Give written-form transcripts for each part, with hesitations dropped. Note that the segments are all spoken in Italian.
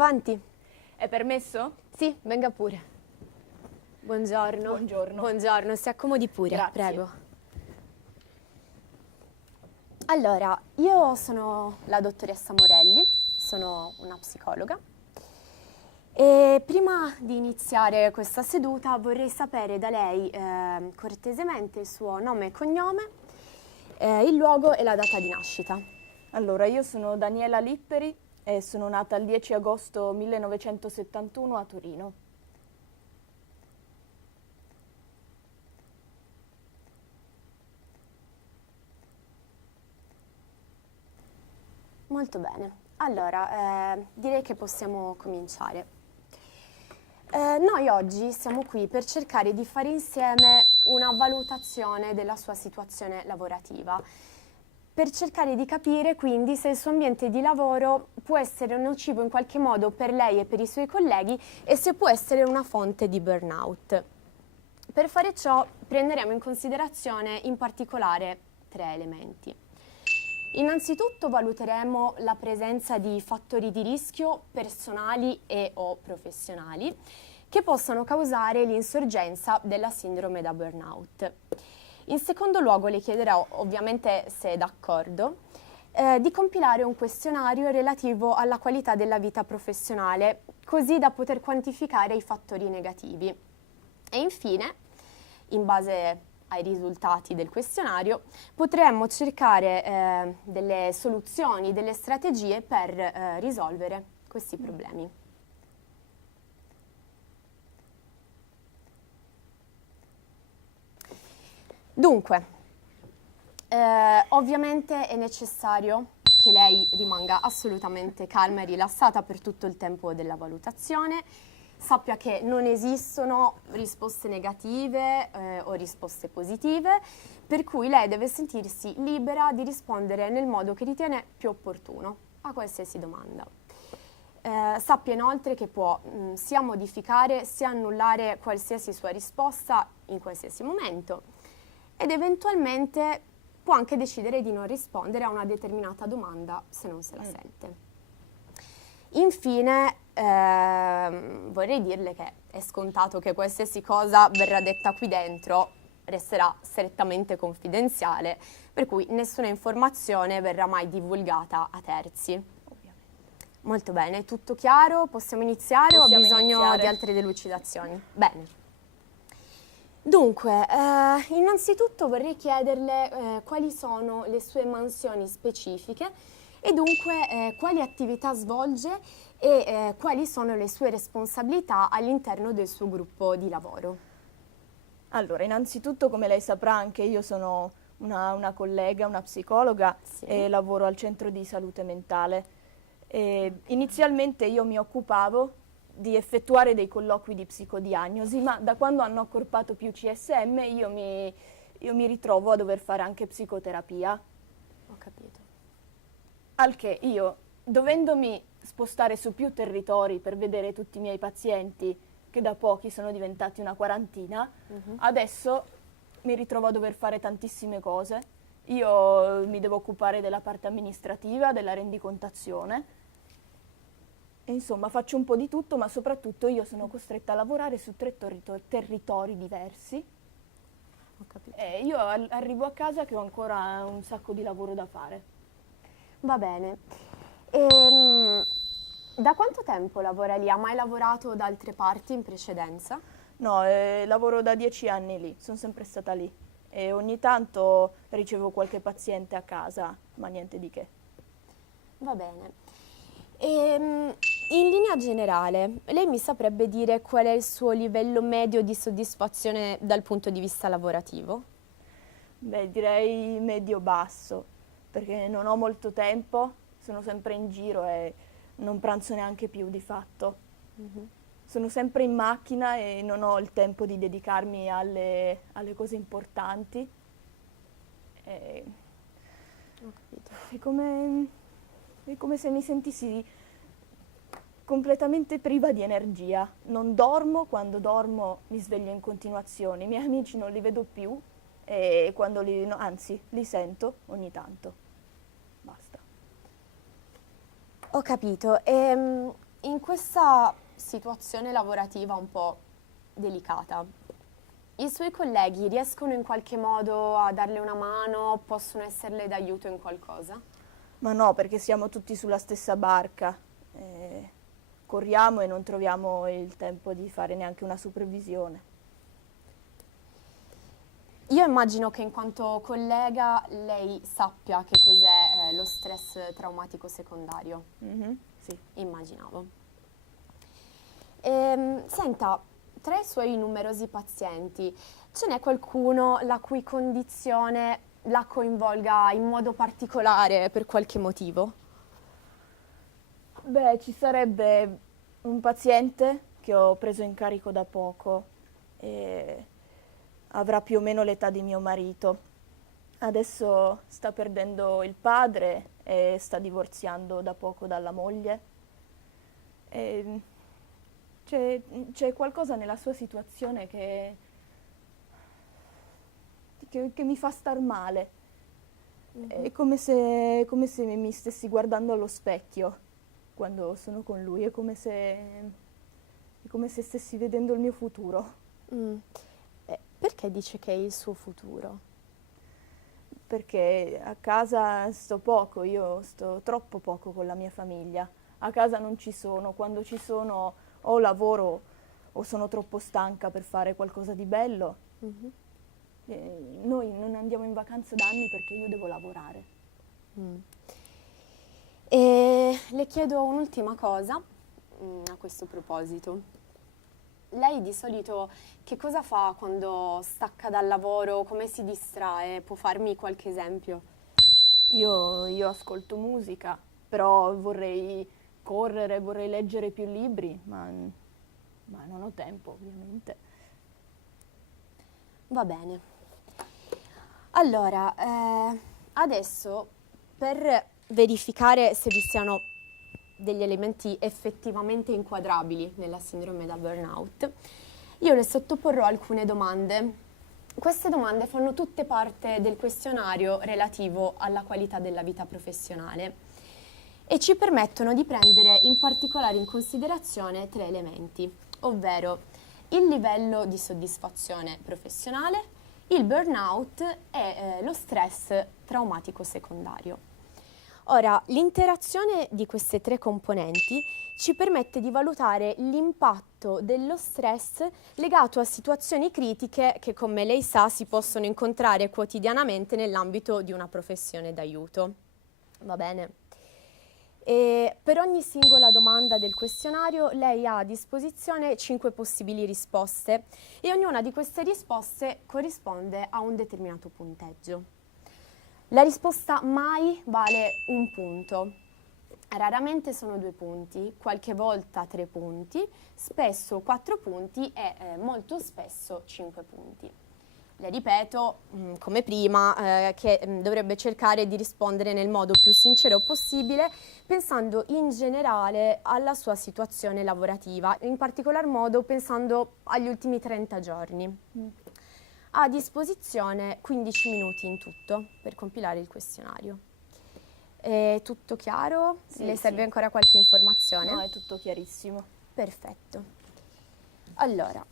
Avanti. È permesso? Sì, venga pure. Buongiorno. Buongiorno. Buongiorno, si accomodi pure, Grazie. prego. Allora, io sono la dottoressa Morelli, sono una psicologa e prima di iniziare questa seduta vorrei sapere da lei cortesemente il suo nome e cognome, il luogo e la data di nascita. Allora, io sono Daniela Lipperi e sono nata il 10 agosto 1971 a Torino. Molto bene. Allora, direi che possiamo cominciare. Noi oggi siamo qui per cercare di fare insieme una valutazione della sua situazione lavorativa, per cercare di capire quindi se il suo ambiente di lavoro può essere nocivo in qualche modo per lei e per i suoi colleghi e se può essere una fonte di burnout. Per fare ciò prenderemo in considerazione in particolare 3 elementi. Innanzitutto valuteremo la presenza di fattori di rischio personali e o professionali che possano causare l'insorgenza della sindrome da burnout. In secondo luogo le chiederò, ovviamente se è d'accordo, di compilare un questionario relativo alla qualità della vita professionale, così da poter quantificare i fattori negativi. E infine, in base ai risultati del questionario, potremmo cercare delle soluzioni, delle strategie per risolvere questi problemi. Dunque, ovviamente è necessario che lei rimanga assolutamente calma e rilassata per tutto il tempo della valutazione. Sappia che non esistono risposte negative o risposte positive, per cui lei deve sentirsi libera di rispondere nel modo che ritiene più opportuno a qualsiasi domanda. Sappia inoltre che può sia modificare sia annullare qualsiasi sua risposta in qualsiasi momento ed eventualmente può anche decidere di non rispondere a una determinata domanda se non se la sente. Infine vorrei dirle che è scontato che qualsiasi cosa verrà detta qui dentro resterà strettamente confidenziale, per cui nessuna informazione verrà mai divulgata a terzi. Ovviamente. Molto bene, tutto chiaro? Possiamo iniziare o ho Possiamo bisogno iniziare. di altre delucidazioni? Bene. Dunque, innanzitutto vorrei chiederle quali sono le sue mansioni specifiche e dunque quali attività svolge e quali sono le sue responsabilità all'interno del suo gruppo di lavoro. Allora, innanzitutto, come lei saprà, anche io sono una collega, una psicologa Sì. e lavoro al centro di salute mentale. Inizialmente io mi occupavo di effettuare dei colloqui di psicodiagnosi, ma da quando hanno accorpato più CSM io mi ritrovo a dover fare anche psicoterapia. Ho capito. Al che io, dovendomi spostare su più territori per vedere tutti i miei pazienti, che da pochi sono diventati una quarantina, adesso mi ritrovo a dover fare tantissime cose. Io mi devo occupare della parte amministrativa, della rendicontazione. E insomma, faccio un po' di tutto, ma soprattutto io sono costretta a lavorare su 3 territori diversi. Ho capito. E io arrivo a casa che ho ancora un sacco di lavoro da fare. Va bene. Da quanto tempo lavora lì? Ha mai lavorato da altre parti in precedenza? No, lavoro da 10 anni lì, sono sempre stata lì e ogni tanto ricevo qualche paziente a casa, ma niente di che. Va bene. In linea generale, lei mi saprebbe dire qual è il suo livello medio di soddisfazione dal punto di vista lavorativo? Beh, direi medio-basso, perché non ho molto tempo, sono sempre in giro e non pranzo neanche più di fatto. Sono sempre in macchina e non ho il tempo di dedicarmi alle cose importanti. Ho capito. È come se mi sentissi completamente priva di energia. Non dormo, quando dormo mi sveglio in continuazione. I miei amici non li vedo più e quando anzi, li sento ogni tanto. Basta. Ho capito. in questa situazione lavorativa un po' delicata, i suoi colleghi riescono in qualche modo a darle una mano, possono esserle d'aiuto in qualcosa? Ma no, perché siamo tutti sulla stessa barca. Corriamo e non troviamo il tempo di fare neanche una supervisione. Io immagino che in quanto collega lei sappia che cos'è lo stress traumatico secondario. Sì. Immaginavo. Senta, tra i suoi numerosi pazienti, ce n'è qualcuno la cui condizione la coinvolga in modo particolare per qualche motivo? Beh, ci sarebbe un paziente che ho preso in carico da poco e avrà più o meno l'età di mio marito. Adesso sta perdendo il padre e sta divorziando da poco dalla moglie. E c'è qualcosa nella sua situazione che mi fa star male. È come se mi stessi guardando allo specchio quando sono con lui, è come se stessi vedendo il mio futuro. Perché dice che è il suo futuro? Perché a casa sto poco, io sto troppo poco con la mia famiglia. A casa non ci sono, quando ci sono o lavoro o sono troppo stanca per fare qualcosa di bello. Noi non andiamo in vacanza da anni perché io devo lavorare. E le chiedo un'ultima cosa a questo proposito. Lei di solito che cosa fa quando stacca dal lavoro? Come si distrae? Può farmi qualche esempio? Io ascolto musica, però vorrei correre, vorrei leggere più libri, ma non ho tempo, ovviamente. Va bene. Allora, adesso per verificare se vi siano degli elementi effettivamente inquadrabili nella sindrome da burnout, io le sottoporrò alcune domande. Queste domande fanno tutte parte del questionario relativo alla qualità della vita professionale e ci permettono di prendere in particolare in considerazione tre elementi, ovvero il livello di soddisfazione professionale, il burnout e lo stress traumatico secondario. Ora, l'interazione di queste tre componenti ci permette di valutare l'impatto dello stress legato a situazioni critiche che, come lei sa, si possono incontrare quotidianamente nell'ambito di una professione d'aiuto. Va bene? E per ogni singola domanda del questionario lei ha a disposizione 5 possibili risposte e ognuna di queste risposte corrisponde a un determinato punteggio. La risposta mai vale un punto, raramente sono 2 punti, qualche volta 3 punti, spesso 4 punti e molto spesso 5 punti. Le ripeto, come prima, che dovrebbe cercare di rispondere nel modo più sincero possibile, pensando in generale alla sua situazione lavorativa, in particolar modo pensando agli ultimi 30 giorni. Ha a disposizione 15 minuti in tutto per compilare il questionario. È tutto chiaro? Sì, Le serve sì. ancora qualche informazione? No, è tutto chiarissimo. Perfetto. Allora,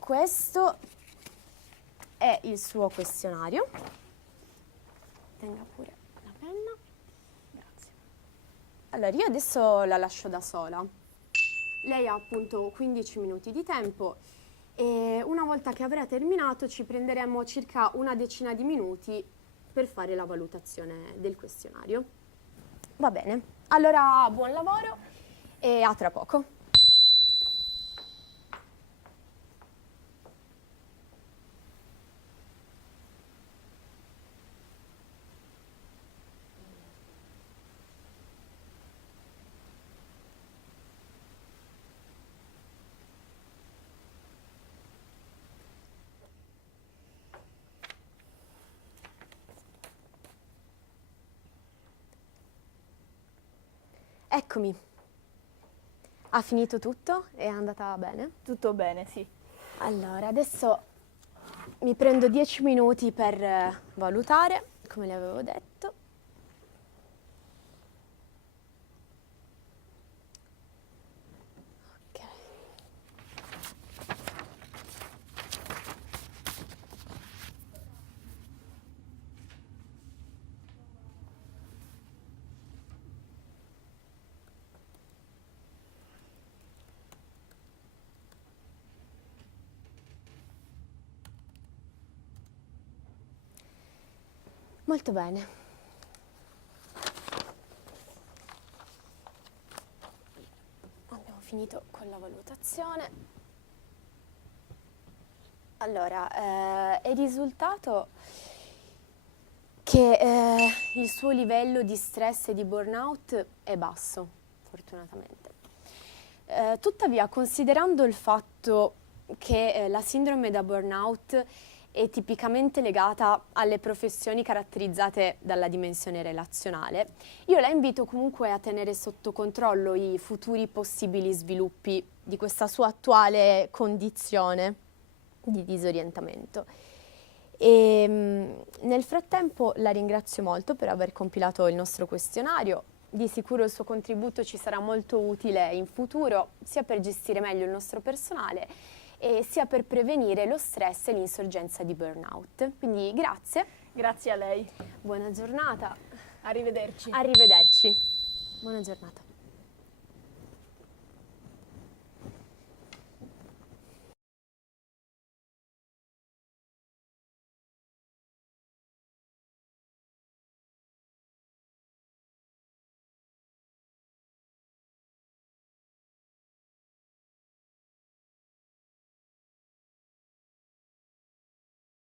questo è il suo questionario. Tenga pure la penna. Grazie. Allora, io adesso la lascio da sola. Lei ha appunto 15 minuti di tempo e una volta che avrà terminato ci prenderemo circa una decina di minuti per fare la valutazione del questionario. Va bene, allora buon lavoro e a tra poco. Eccomi. Ha finito tutto? È andata bene? Tutto bene, sì. Allora, adesso mi prendo 10 minuti per valutare, come le avevo detto. Molto bene. Abbiamo finito con la valutazione. Allora, è risultato che il suo livello di stress e di burnout è basso, fortunatamente. Tuttavia, considerando il fatto che la sindrome da burnout è tipicamente legata alle professioni caratterizzate dalla dimensione relazionale, io la invito comunque a tenere sotto controllo i futuri possibili sviluppi di questa sua attuale condizione di disorientamento. Nel frattempo la ringrazio molto per aver compilato il nostro questionario. Di sicuro il suo contributo ci sarà molto utile in futuro, sia per gestire meglio il nostro personale e sia per prevenire lo stress e l'insorgenza di burnout. Quindi grazie. Grazie a lei. Buona giornata. Arrivederci. Arrivederci. Buona giornata.